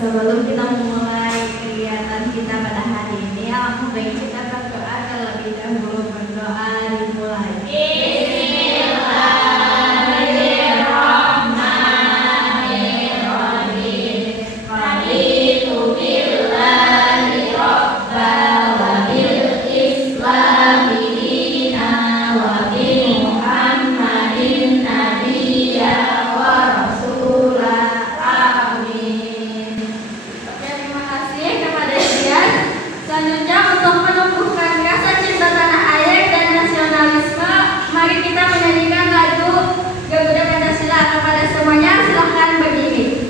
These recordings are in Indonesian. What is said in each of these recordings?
Sebelum kita memulai kegiatan kita pada hari ini, alangkah baiknya kita berdoa terlebih dahulu. Berdoa dimulai. Selanjutnya, untuk menumbuhkan rasa cinta tanah air dan nasionalisme, mari kita menyanyikan lagu Garuda Pancasila. Kepada semuanya, silahkan berdiri.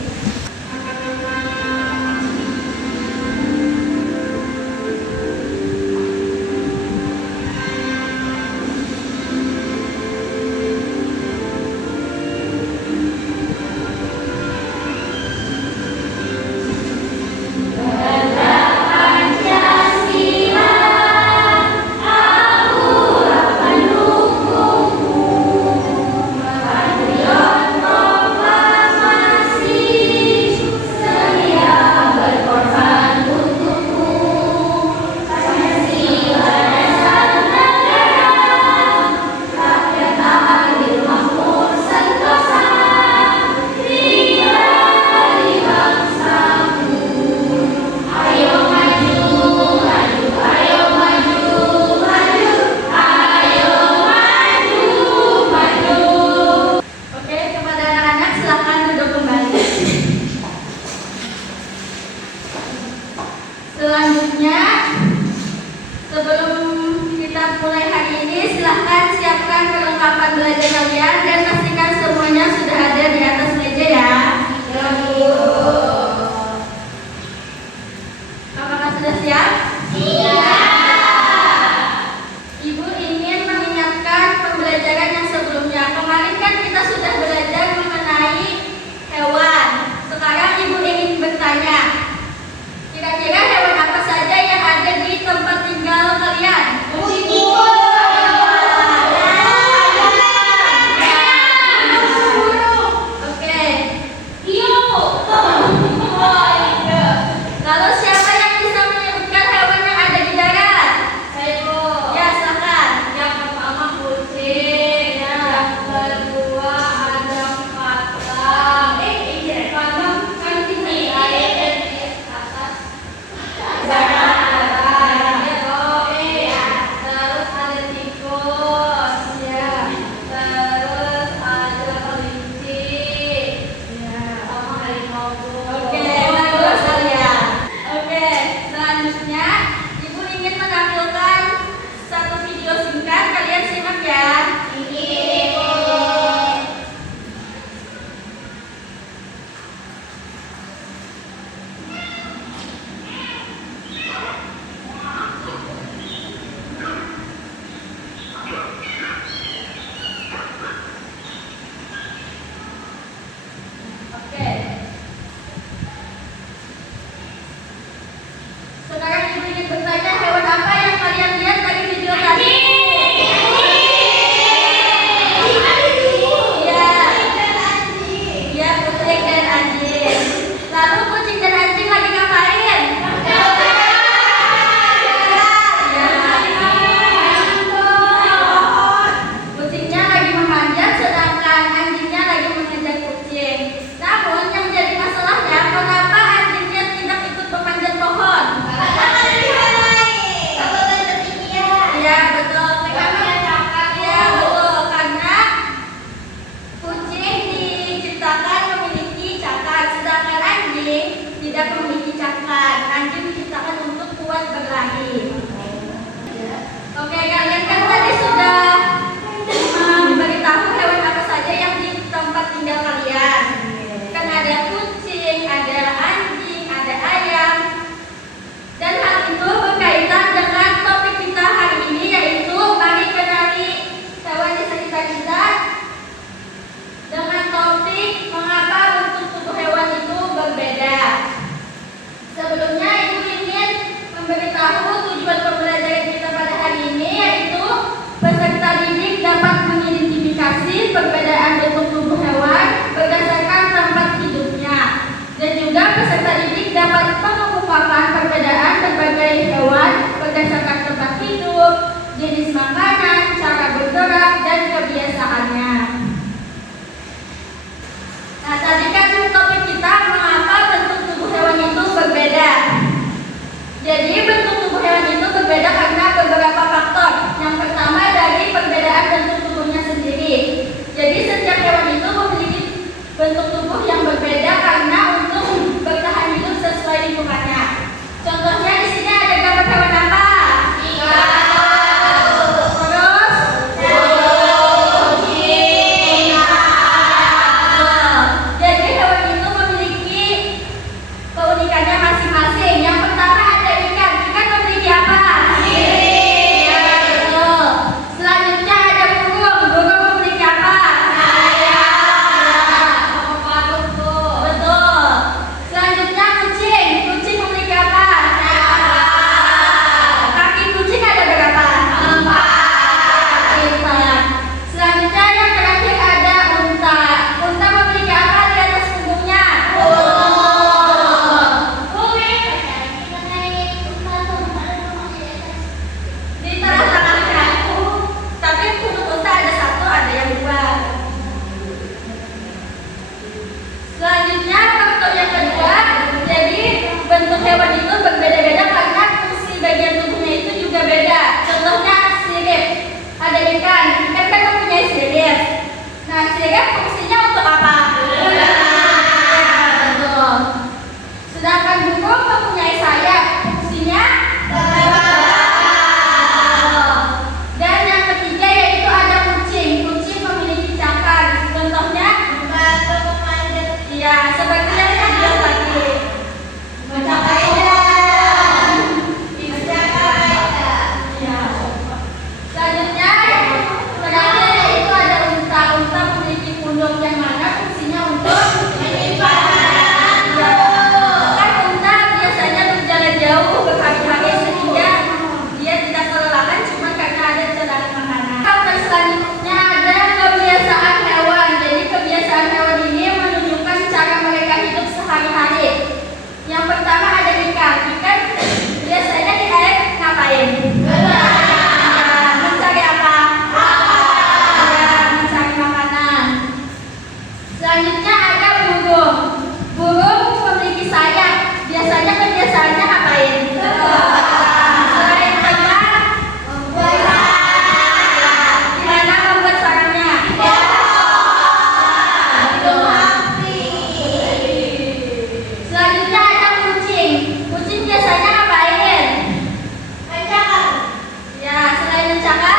Selanjutnya, sebelum kita mulai hari ini, silahkan siapkan perlengkapan belajar kalian dan pastikan semuanya sudah ada di atas meja ya. Apakah sudah siap? Iya. Ibu ingin mengingatkan pembelajaran yang sebelumnya. Kemarin kan kita sudah belajar mengenai hewan. Sekarang Ibu ingin bertanya, kira-kira hewan apa saja yang ada di tempat tinggal kalian? Oke. Lalu siapa yang bisa menyebutkan hewan yang ada di darat? Saya, Bu. Ya, silakan. Yang pertama kucing, yang kedua ada patung. Patung kan tinggi di atas. Terus ada tikus, ya. Terus ada kelinci, ya. Sama harimau. Oke, bagus kalian. Oke, selanjutnya Ibu ingin menampilkan satu video singkat. Kalian simak ya. Oke. Sekarang Ibu ingin bertanya, hewan apa yang kalian lihat dari video tadi? Iya. Iya, kucing dan anjing. Lalu kucing dan anjing lagi ngapain? Kucingnya lagi memanjat, sedangkan anjingnya lagi mengejar kucing. Namun yang menjadi masalahnya, kenapa anjingnya tidak ikut memanjat pohon? Iya, betul. Iya, betul. Karena kucing diciptakan memiliki cakar, sedangkan anjing tidak memiliki cakar. Anjing diciptakan untuk kuat berlari. Oke, kalian kan tadi sudah memberitahu hewan apa saja yang di tempat tinggal kalian. Kan ada kucing, ada anjing, ada ayam. Dan hal itu berkaitan dengan topik kita hari ini, yaitu mari kenali hewan di sekitar kita dengan topik mengapa bentuk tubuh hewan itu berbeda. Sebelumnya Ibu ingin memberitahu tujuan pembelajaran kita pada hari ini, yaitu peserta didik dapat mengidentifikasi perbedaan bentuk tubuh hewan berdasarkan tempat hidupnya, dan juga peserta didik Yang pertama dari perbedaan bentuk tubuhnya sendiri. Jadi setiap hewan itu memiliki bentuk tubuh yang berbeda karena untuk bertahan hidup sesuai lingkungannya. Contohnya di sini ada gambar hewan apa? Jadi hewan itu memiliki keunikannya masing-masing. Yang pertama ada ikan. Ikan memiliki apa? Ya, betul. Selanjutnya ada burung. Burung memiliki apa? Betul. Selanjutnya kucing. Kucing memiliki apa? Kaki kucing ada berapa? 4. Selanjutnya yang terakhir ada unta. Unta memiliki apa di atas punggungnya? Di tengah-tengahnya. Tapi untuk unta ada 1, ada yang 2. Selanjutnya faktor yang kedua, jadi bentuk hewan itu berbeda-beda karena fungsi bagian tubuhnya itu juga beda. Contohnya sirip. Ada ikan. Ikan kan mempunyai sirip. Nah, sirip fungsinya untuk apa? Ya, betul. Sedangkan burung mempunyai sayap. Fungsinya dan yang ketiga yaitu ada kucing. Kucing memiliki cakar. Contohnya iya, seperti yang dia tadi. Iya. Selanjutnya terakhir yaitu ada unta. Unta memiliki punuk yang mana fungsinya untuk kan unta biasanya berjalan jauh berhari-hari sehingga dia tidak kelelahan cuma karena ada cadangan makanan. Faktor selanjutnya ada kebiasaan hewan. Jadi kebiasaan hewan ini menunjukkan cara mereka hidup sehari-hari. Yang pertama ada ikan. Ikan biasanya di air ngapain? Mencari apa? Ya, mencari makanan. Selanjutnya ada burung. Burung memiliki sayap. Biasanya kebiasaannya ngapain? Selain terbang, gimana membuat sarangnya? Selanjutnya ada kucing. Kucing biasanya ngapain? Ya, selain mencakar,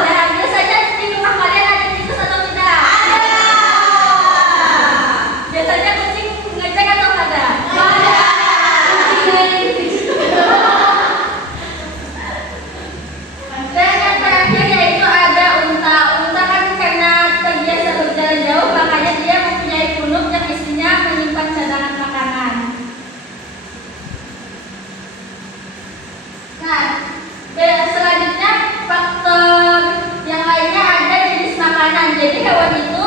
nah, biasanya di rumah kalian ada tikus atau tidak? Biasanya kucing ngecek atau nggak ada? Dan yang terakhir yaitu ada unta. Unta kan karena terbiasa berjalan jauh, makanya dia mempunyai punuk yang isinya menyimpan cadangan makanan. Nah, selanjutnya faktor yang lainnya ada jenis makanan. Jadi hewan itu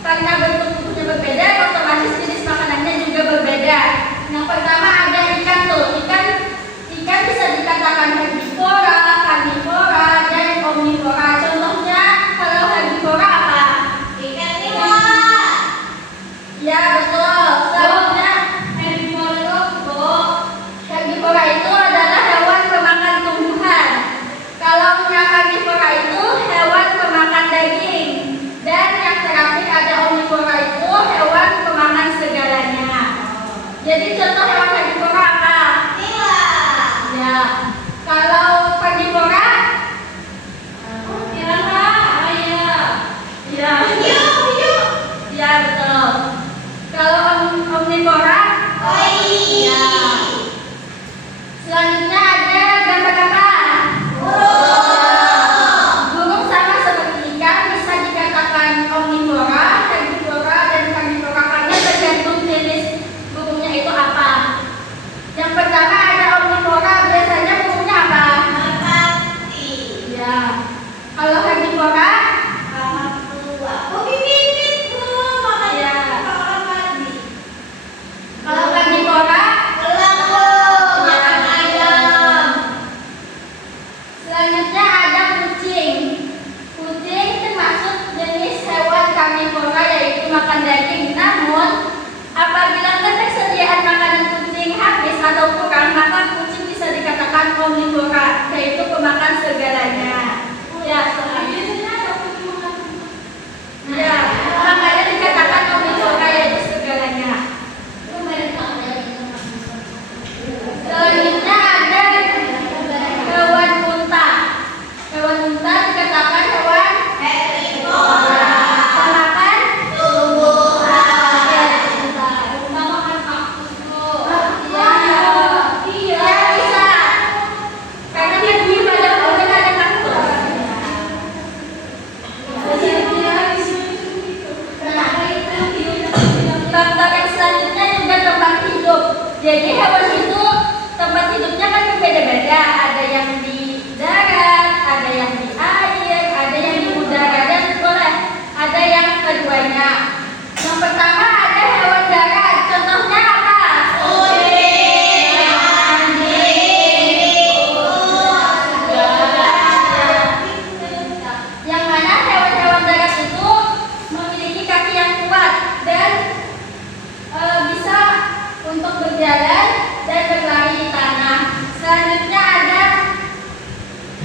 karena bentuk tubuhnya berbeda, otomatis jenis makanannya juga berbeda. Yang pertama ada ikan tuh. Ikan bisa dikatakan herbivora, karnivora, dan omnivora. Contohnya kalau herbivora apa? Ya, betul. Selanjutnya herbivora itu adalah hewan pemakan tumbuhan. Kalau karnivora itu hewan pemakan daging. Dan yang terakhir ada omnivora segalanya. Ya, ya, makanya dikatakan omnivora yaitu segalanya. Selanjutnya ada hewan unta. Hewan unta dikatakan hewan herbivora. Makan tumbuhan. Unta makan kaktus loh. Iya, bisa. Karena di badan unta ada kaktus. Faktor yang selanjutnya juga tempat hidup. Jadi hewan itu tempat hidupnya kan berbeda-beda. Ada yang di darat, ada yang di air, ada yang di udara, dan boleh ada yang keduanya. Yang pertama ada hewan darat. Contohnya apa? Yang mana hewan-hewan darat itu memiliki kaki yang kuat dan bisa untuk berjalan dan berlari di tanah. Selanjutnya ada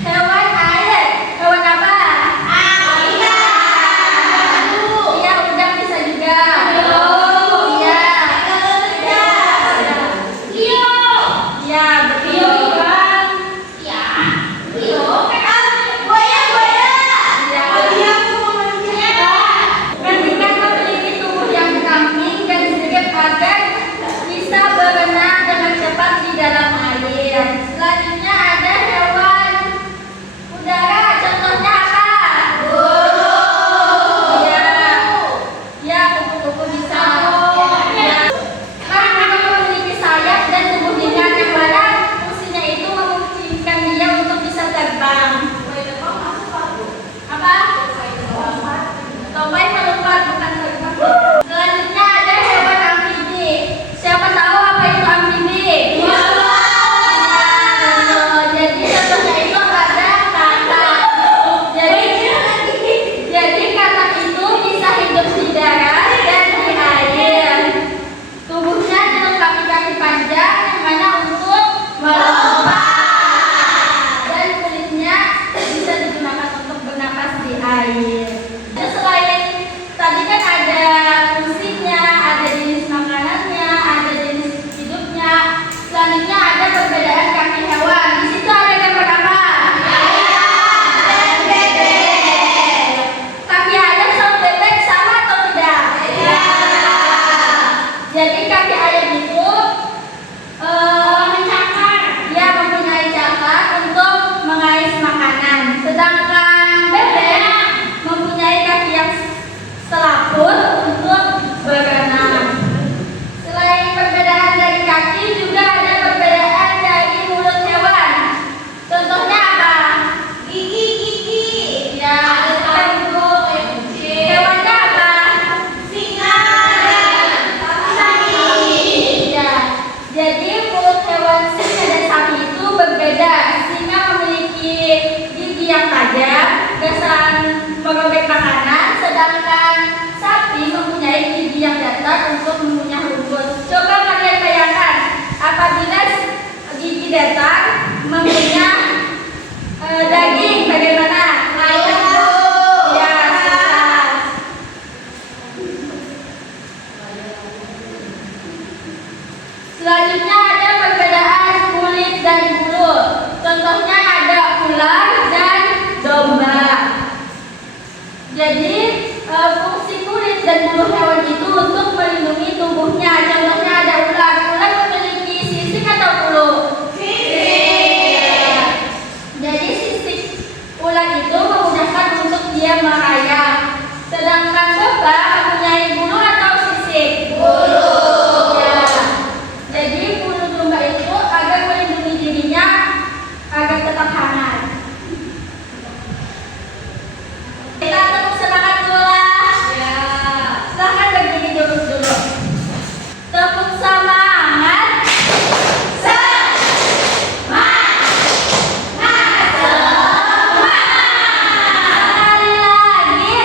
hewan air. Hewan apa? Iya, udang bisa juga. Iya. Iya, betul. Ketika memiliki tubuh yang ramping dan sedikit agar bisa berenang dengan cepat di dalam air. Selanjutnya ada hewan udara. Contohnya apa? Iya. Ya, kupu-kupu bisa. Ya. Karena memiliki sayap dan tubuh ringan yang mana fungsinya itu memungkinkan dia untuk bisa terbang. Apa? Topai melompat, bukan terbang. Selanjutnya ada hewan amfibi. Siapa tahu apa itu amfibi? Jadi contohnya itu ada katak. Jadi katak itu bisa hidup di darat dan di air. Tubuhnya dilengkapi kaki panjang yang mana untuk melompat. Dan kulitnya bisa digunakan untuk bernapas di air. Terus selain tadi kan ada fungsinya, ada jenis makanannya, ada jenis hidupnya. Selanjutnya ada perbedaan kaki hewan. Di situ ada gambar apa? Ayam dan bebek. Kaki ayam sama bebek sama atau tidak? Jadi kaki ayam itu dia mempunyai cakar untuk mengais makanan. Sedangkan bebek mempunyai kaki yang selaput untuk berenang. Selain perbedaan dari kaki, juga ada perbedaan dari mulut hewan. Contohnya apa? Gigi. Ya, hewannya apa? Singa. Sapi. Ya. Jadi mulut hewan singa dan sapi itu berbeda. Singa memiliki gigi yang tajam, geseran merobek makanan, sedangkan sapi mempunyai gigi yang datar untuk mengunyah rumput. Coba kalian bayangkan, apabila gigi datar mengunyah daging, bagaimana? Ya, susah. Selanjutnya ada perbedaan kulit dan bulu. Contohnya ada ular dan domba. Jadi fungsi kulit dan bulu hewan itu untuk melindungi tubuhnya. Contohnya ada ular. Ular memiliki sisik atau bulu? Sisik. Jadi sisik ular itu memudahkan untuk dia merayap. Sedangkan domba mempunyai bulu atau sisik? Bulu. Ya. Jadi bulu domba itu agar melindungi dirinya agar tetap hangat. Kita tepuk semangat dulu lah. Ya. Silahkan berdiri dulu. Tepuk semangat. Sekali lagi.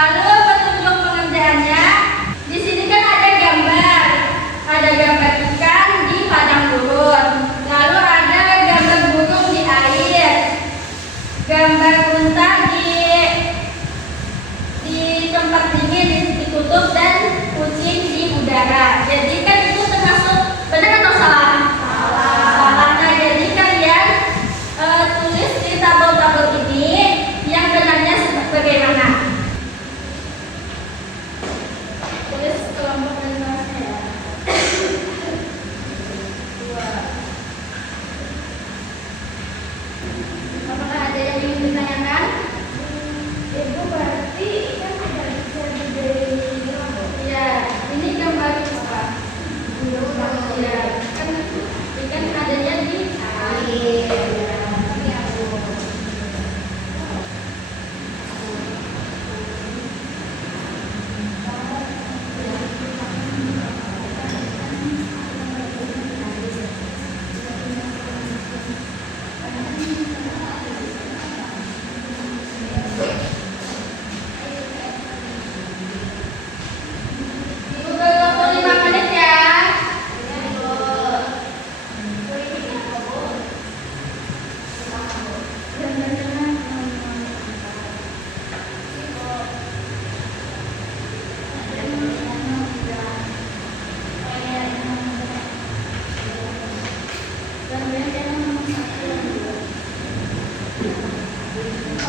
Lalu petunjuk pengerjaannya, di sini kan ada gambar ikan di padang gurun, lalu ada gambar burung di air, gambar unta di tempat dingin di kutub dan kucing di udara. Jadi kan itu termasuk benar atau salah? Salah. Nah, jadi kalian tulis di tabel-tabel ini yang benarnya bagaimana. Tulis kelompok kelasnya ya. Apakah ada yang ingin ditanyakan? Ibu berarti ikan tidak bisa diberi kelompok. Iya, ini gambar apa? Iya, kan ikan adanya di air. Ibu beri waktu 5 menit ya.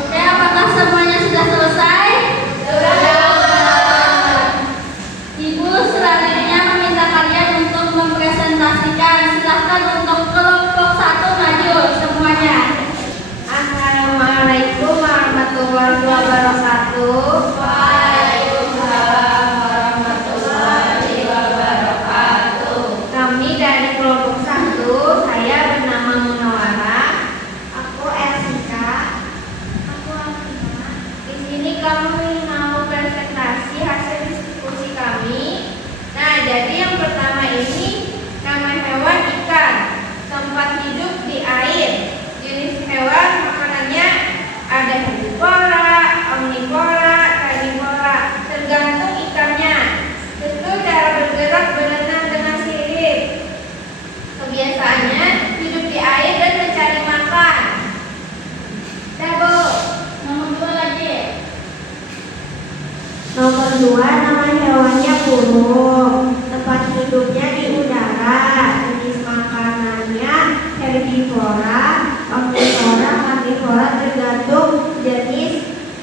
Oke, apakah semuanya sudah selesai? Ibu selanjutnya meminta kalian untuk mempresentasikan. Silahkan untuk kelompok 1 maju semuanya. Assalamualaikum warahmatullahi wabarakatuh. Waalaikumsalam warahmatullahi wabarakatuh. Kami dari kelompok 1, saya bernama Munawara. Aku Elsika. Aku Alvina. Di sini kami mau presentasi hasil diskusi kami. Nah, jadi yang pertama ini nama hewan ikan, tempat hidup di air. Jenis hewan makanannya ada herbivora, omnivora, karnivora, tergantung ikannya. Tentu cara bergerak berenang dengan sirip. Kebiasaannya hidup di air dan mencari makan. Double. Nomor 2 lagi. Nomor 2, nama hewannya burung. Tempat hidupnya di udara. Jenis makanannya herbivora, omnivora, karnivora, tergantung jenis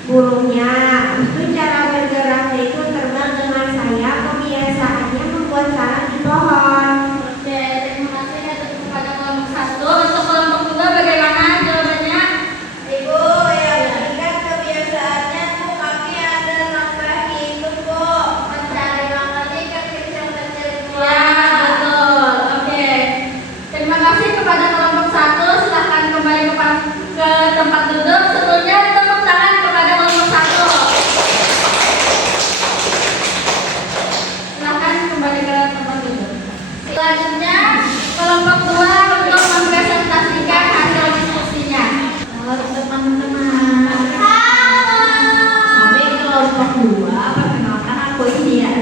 burungnya. Itu cara bergeraknya itu terbang dengan sayap. Kebiasaannya membuat sarang di pohon. Oke, terima kasih kepada kelompok 1. Untuk kelompok 2 bagaimana jawabannya? Ibu, yang ikan kebiasaannya tuh kami ada nambah itu bu. Mencari makan ikan kecil-kecil. Ya, betul. Oke. Terima kasih kepada kelompok 1. Silahkan kembali ke tempat duduk. Sebelumnya tepuk tangan kepada kelompok 1. Silahkan kembali ke tempat duduk. Selanjutnya kelompok 2 untuk mempresentasikan hasil diskusinya. Halo teman-teman. Kami kelompok 2, perkenalkan aku ini ya.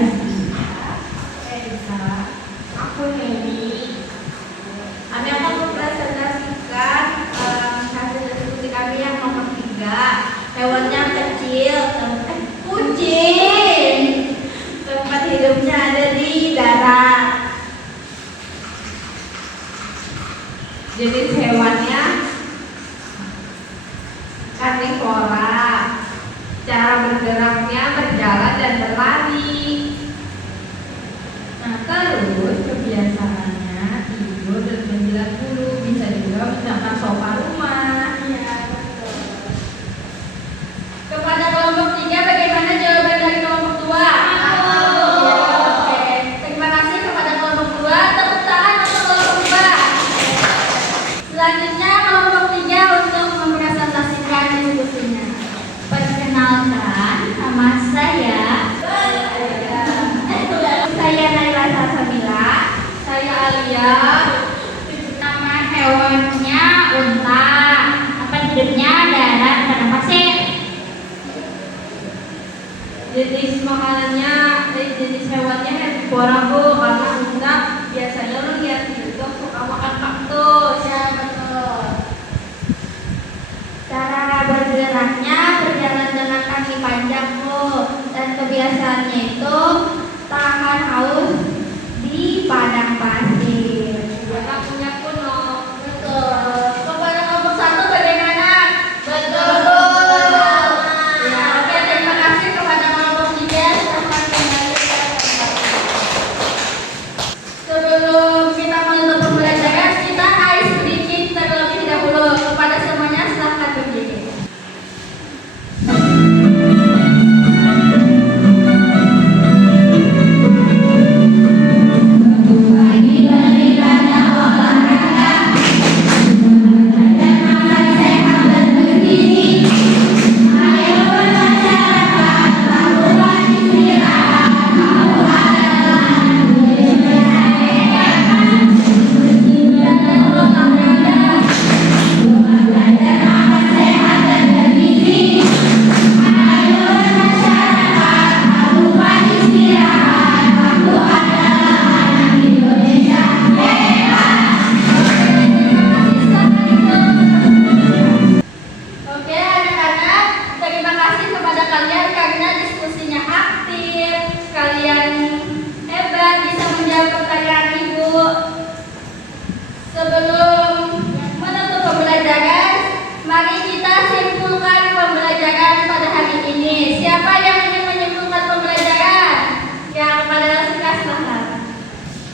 Aku Hedi. Kami akan mempresentasikan hasil diskusi kami yang nomor 3. Hewannya kecil, kucing. Tempat hidupnya ada di darat. Jenis hewannya karnivora. Cara bergeraknya berjalan dan berlari. Nah, terus kebiasaannya tidur dan menjilat bulu, bisa juga misalkan sofa rumah. Iya, betul. Kepada kelompok 3 bagaimana jawaban dari kelompok 2? Ya, oke. Terima kasih kepada kelompok 2. Tepuk tangan untuk kelompok 2. Selanjutnya kelompok 3 untuk mempresentasikan diskusinya. Perkenalkan, nama saya Naila Salsabila. Saya Alia. Nama hewannya unta. Tempat hidupnya darat padang pasir. jenis makanannya, jenis hewannya herbivora Bu, karena kita biasanya lu lihat di YouTube suka makan kaktus. Ya betul. Cara bergeraknya berjalan dengan kaki panjang Bu, dan kebiasaannya itu tahan haus di padang pasir. Karena punya kuno. Betul. Kepada kelompok 1 bagaimana? Betul Bu. Ya, oke, terima kasih kepada kelompok 3. Selamat kembali ke tempat. Sebelum kita menutup pembelajaran, kita ice breaking terlebih dahulu. Kepada semuanya silahkan berdiri. Oke anak-anak, terima kasih kepada kalian karena diskusinya aktif. Kalian hebat bisa menjawab pertanyaan ibu. Sebelum menutup pembelajaran, mari kita simpulkan pembelajaran pada hari ini. Siapa yang ingin menyimpulkan pembelajaran? Yang pada Rasika silahkan.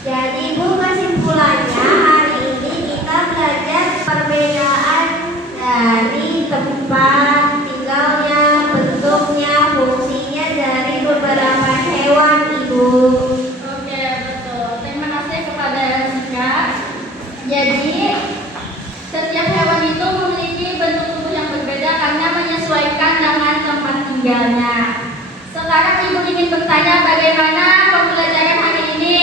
Jadi Bu, kesimpulannya hari ini kita belajar perbedaan dari tempat tinggalnya, bentuknya, fungsinya dari beberapa hewan Ibu. Oke, betul. Terima kasih kepada Rasika. Jadi, setiap hewan itu memiliki bentuk tubuh yang berbeda karena menyesuaikan dengan tempat tinggalnya. Sekarang Ibu ingin bertanya bagaimana pembelajaran hari ini?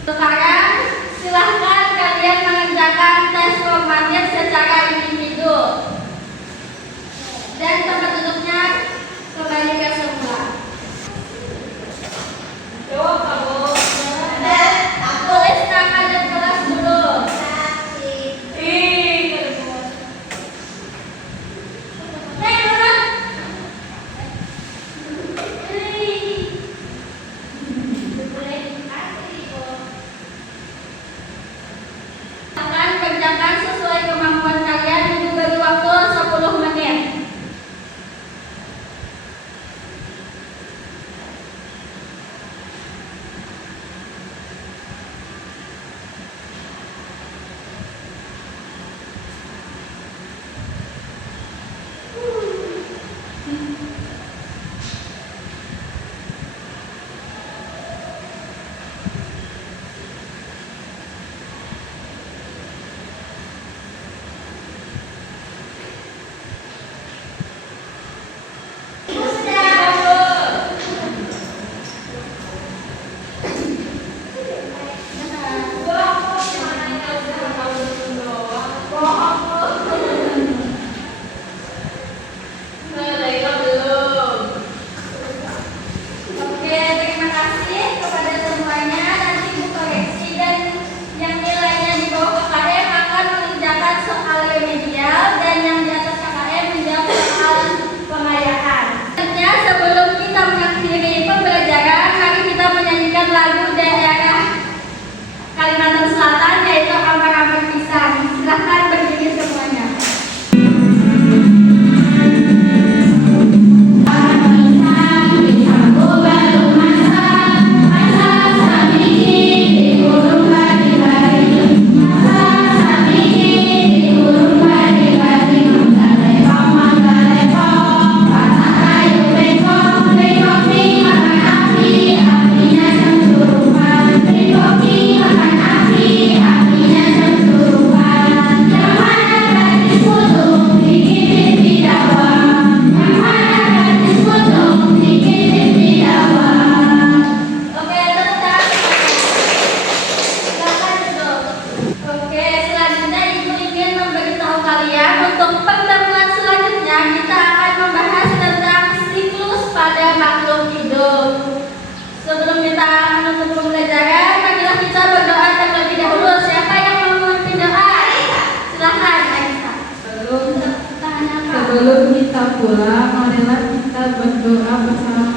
Sekarang silahkan kalian mengerjakan tes formatif secara individu. Dan tempat duduknya kembali ke semula. Jawab kamu. Tulis nama dan kelas dulu. Ih, Nek, sebelum kita pulang, marilah kita berdoa bersama